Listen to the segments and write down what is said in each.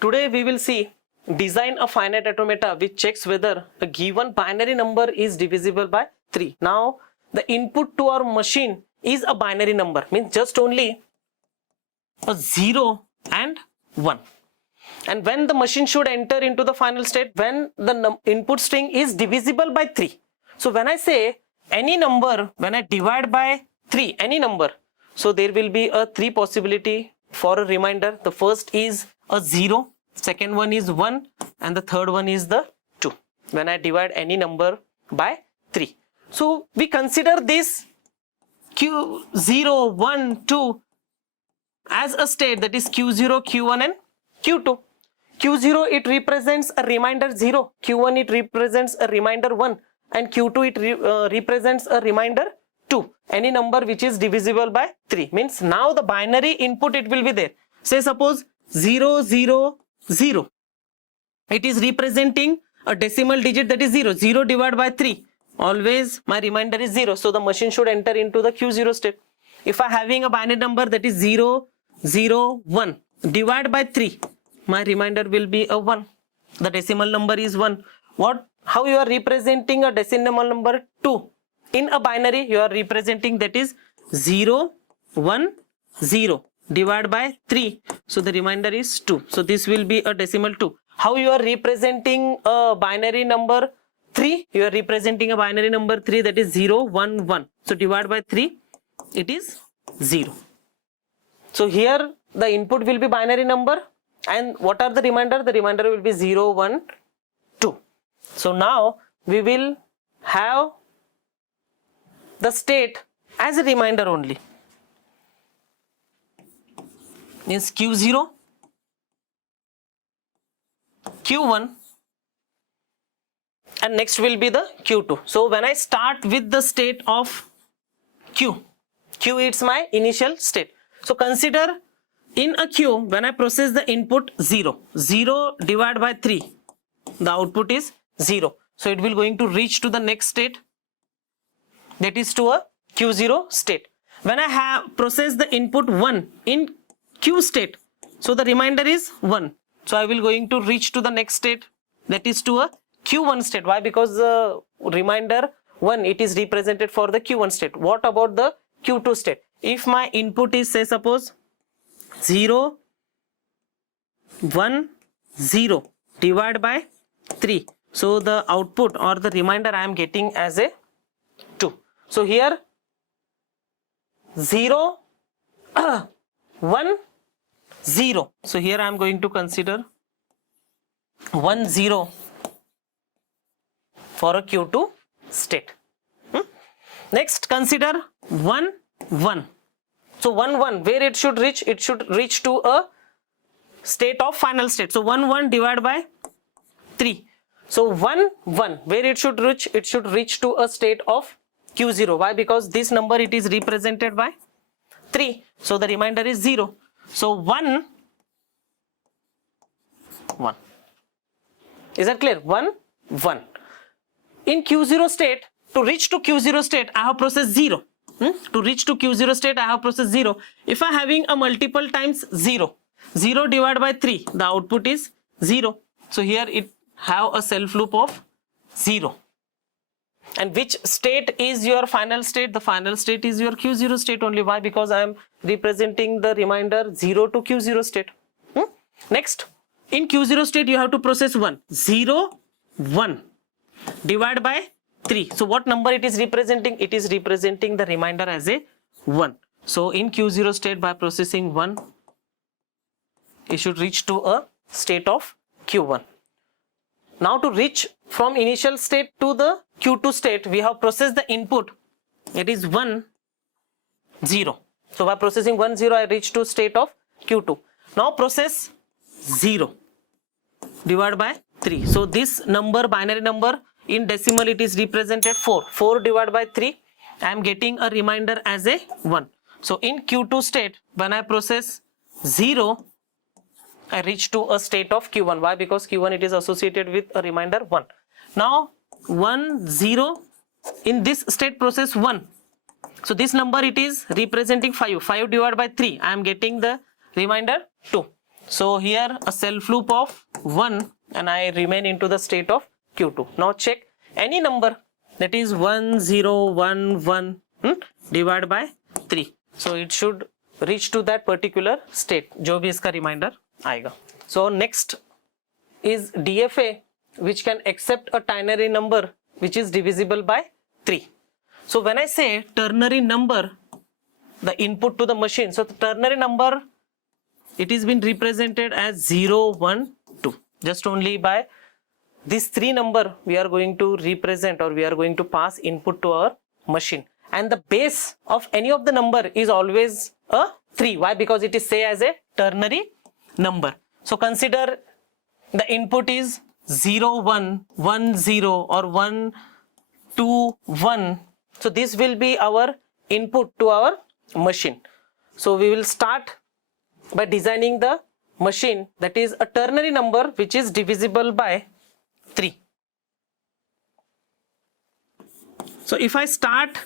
Today we will see design a finite automata which checks whether a given binary number is divisible by 3. Now the input to our machine is a binary number, means just only a 0 and 1. And when the machine should enter into the final state, when the input string is divisible by 3. So when I say any number, when I divide by 3, any number, so there will be a 3 possibility for a remainder. The first is a 0, second one is 1, and the third one is the 2 when I divide any number by 3. So we consider this Q0, 1, 2 as a state, that is Q0, Q1 and Q2. Q0 it represents a remainder 0, Q1 it represents a remainder 1, and Q2 it represents a remainder 2. Any number which is divisible by 3, means now the binary input it will be there. Say suppose 0, 0, 0. It is representing a decimal digit, that is 0. 0 divided by 3. Always my remainder is 0. So the machine should enter into the Q0 state. If I having a binary number, that is 0, 0, 1. Divide by 3. My remainder will be a 1. The decimal number is 1. How you are representing a decimal number 2? In a binary you are representing, that is 0, 1, 0. Divide by 3. So the remainder is 2. So this will be a decimal 2. How you are representing a binary number 3? You are representing a binary number 3, that is 0, 1, 1. So divide by 3, it is 0. So here the input will be binary number, and what are the remainder? The remainder will be 0, 1, 2. So now we will have the state as a remainder only. Means Q0, Q1, and next will be the Q2. So when I start with the state of Q is my initial state. So consider in a Q, when I process the input 0, 0 divided by 3, the output is 0. So it will going to reach to the next state, that is to a Q0 state. When I have processed the input 1 in Q state, so the remainder is 1. So I will going to reach to the next state, that is to a Q1 state. Why? Because the remainder 1, it is represented for the Q1 state. What about the Q2 state? If my input is, say suppose 0, 1, 0 divided by 3. So the output or the remainder I am getting as a 2. So here 0, 1, 0. So here I am going to consider 1, 0 for a Q2 state. Next consider 1, 1. So 1, 1, where it should reach? It should reach to a state of final state. So 1, 1 divided by 3. So 1, 1, where it should reach? It should reach to a state of Q0. Why? Because this number it is represented by 3. So the remainder is 0. So 1, 1. Is that clear? 1, 1. In Q0 state, to reach to Q0 state, I have processed 0. To reach to Q0 state, I have processed 0. If I having a multiple times 0, 0 divided by 3, the output is 0. So here it have a self loop of 0. And which state is your final state? The final state is your Q0 state only. Why? Because I am representing the remainder 0 to Q0 state. Next, in Q0 state, you have to process 1. 0, 1 divided by 3. So what number it is representing? It is representing the remainder as a 1. So in Q0 state, by processing 1, it should reach to a state of Q1. Now to reach from initial state to the Q2 state, we have processed the input. It is 1, 0. So by processing 1, 0, I reach to state of Q2. Now process 0 divided by 3. So this number, binary number, in decimal it is represented 4. 4 divided by 3, I am getting a remainder as a 1. So in Q2 state, when I process 0, I reach to a state of Q1. Why? Because Q1 it is associated with a remainder 1. Now 1, 0, in this state process 1. So this number it is representing 5. 5 divided by 3, I am getting the remainder 2. So here a self loop of 1 and I remain into the state of Q2. Now check any number that is 1 0 1 1 divided by 3. So it should reach to that particular state जो भी इसका reminder आएगा. So next is DFA, which can accept a ternary number which is divisible by 3. So when I say ternary number, the input to the machine, so the ternary number, it is been represented as 0 1 2. Just only by this 3 number we are going to represent, or we are going to pass input to our machine, and the base of any of the number is always a 3. Why? Because it is say as a ternary number. So consider the input is 0 1 1 0 or 1 2 1. So this will be our input to our machine. So we will start by designing the machine that is a ternary number which is divisible by 3. So if I start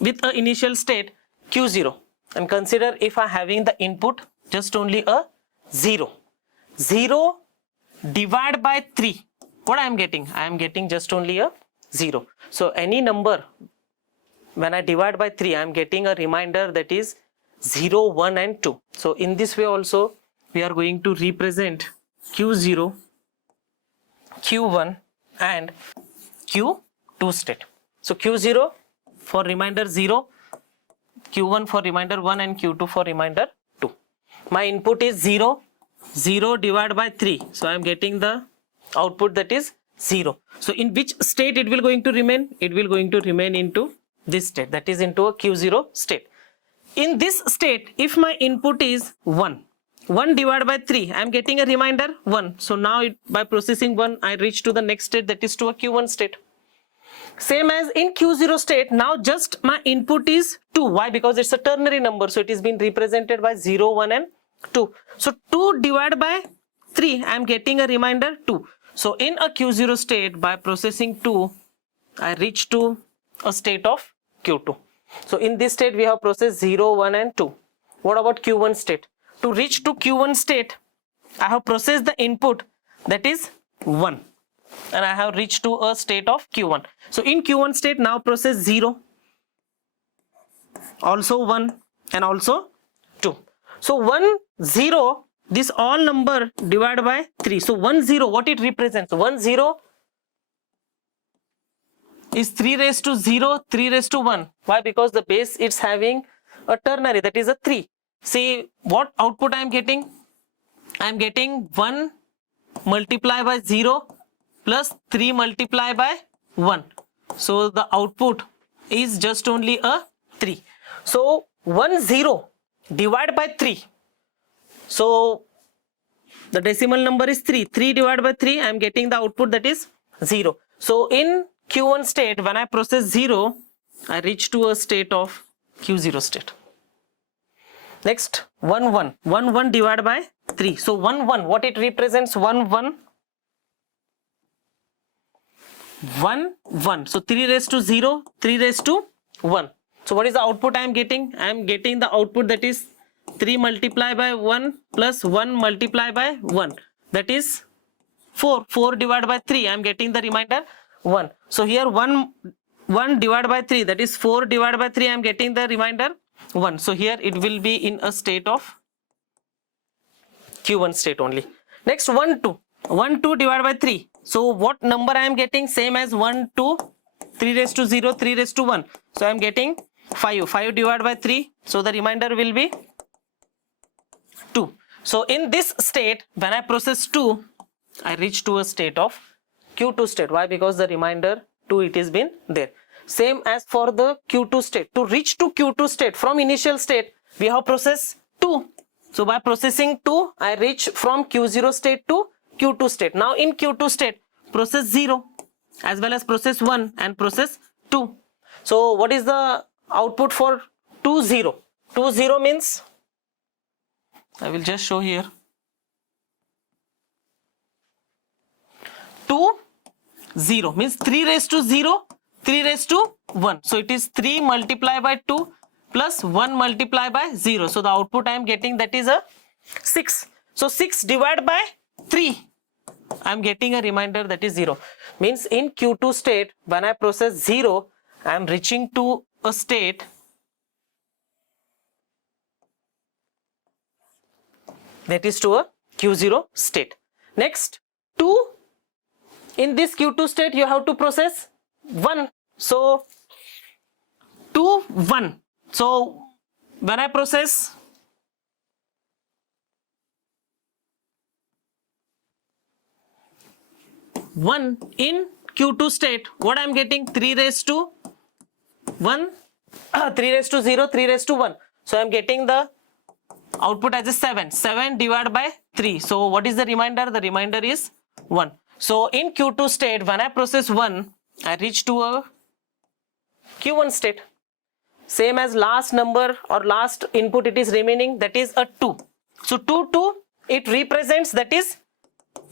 with an initial state Q0 and consider if I having the input just only a 0 divided by 3, what I am getting? I am getting just only a 0. So any number when I divide by 3, I am getting a reminder that is 0 1 and 2. So in this way also we are going to represent Q0, Q1 and Q2 state. So Q0 for reminder 0, Q1 for reminder 1 and Q2 for reminder 2. My input is 0 divided by 3. So I am getting the output that is 0. So in which state it will going to remain? It will going to remain into this state, that is into a Q0 state. In this state, if my input is 1 divided by 3, I am getting a reminder 1. So now by processing 1, I reach to the next state, that is to a Q1 state. Same as in Q0 state, now just my input is 2. Why? Because it's a ternary number, so it is being represented by 0 1 and 2. So 2 divided by 3, I am getting a reminder 2. So in a Q0 state, by processing 2, I reach to a state of Q2. So in this state we have processed 0 1 and 2. What about Q1 state? To reach to Q1 state, I have processed the input that is 1 and I have reached to a state of Q1. So in Q1 state, now process 0, also 1 and also 2. So 1 0, this all number divided by 3. So 1 0, what it represents? 1 0 is 3 raised to 0, 3 raised to 1. Why? Because the base it's having a ternary, that is a 3. See what output I am getting? I am getting 1 multiplied by 0 plus 3 multiplied by 1. So the output is just only a 3. So 1 0 divided by 3. So the decimal number is 3. 3 divided by 3, I am getting the output that is 0. So in Q1 state, when I process 0, I reach to a state of Q0 state. Next, 1 1. 1 1 divided by 3. So 1 1, what it represents? 1 1. 1 1. So 3 raised to 0, 3 raised to 1. So what is the output I am getting? I am getting the output that is 3 multiplied by 1 plus 1 multiplied by 1. That is 4. 4 divided by 3. I am getting the reminder 1. So here 1 divided by 3, that is 4 divided by 3, I am getting the reminder 1. So here it will be in a state of Q1 state only. Next 1 2. 1 2 divided by 3. So what number I am getting? Same as 1 2, 3 raised to 0, 3 raised to 1. So I am getting 5. 5 divided by 3. So the remainder will be 2. So in this state, when I process 2, I reach to a state of Q2 state. Why? Because the remainder 2 it is been there. Same as for the Q2 state. To reach to Q2 state from initial state, we have processed 2. So by processing 2, I reach from Q0 state to Q2 state. Now in Q2 state, process 0 as well as process 1 and process 2. So what is the output for 2 0? 2 0 means, I will just show here. 2 0 means 3 raised to 0, 3 raised to 1. So it is 3 multiplied by 2 plus 1 multiplied by 0. So the output I am getting, that is a 6. So 6 divided by 3, I am getting a reminder that is 0. Means in Q2 state, when I process 0, I am reaching to a state that is to a Q0 state. Next, 2, in this Q2 state you have to process 1. So 2, 1. So when I process 1 in Q2 state, what I am getting? 3 raised to 1, 3 raised to 0, 3 raised to 1. So I am getting the output as a 7. 7 divided by 3. So what is the remainder? The remainder is 1. So in Q2 state, when I process 1, I reach to a Q1 state. Same as last number or last input it is remaining, that is a 2. So 2, 2, it represents that is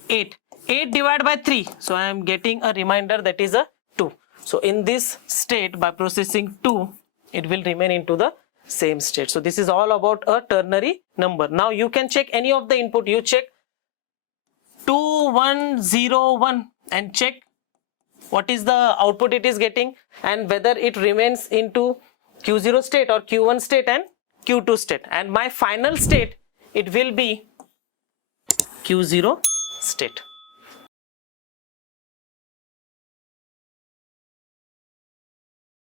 8. 8 divided by 3. So I am getting a remainder that is a 2. So in this state, by processing 2, it will remain into the same state. So this is all about a ternary number. Now you can check any of the input. You check 2, 1, 0, 1 and check what is the output it is getting and whether it remains into Q0 state or Q1 state and Q2 state. And my final state, it will be Q0 state.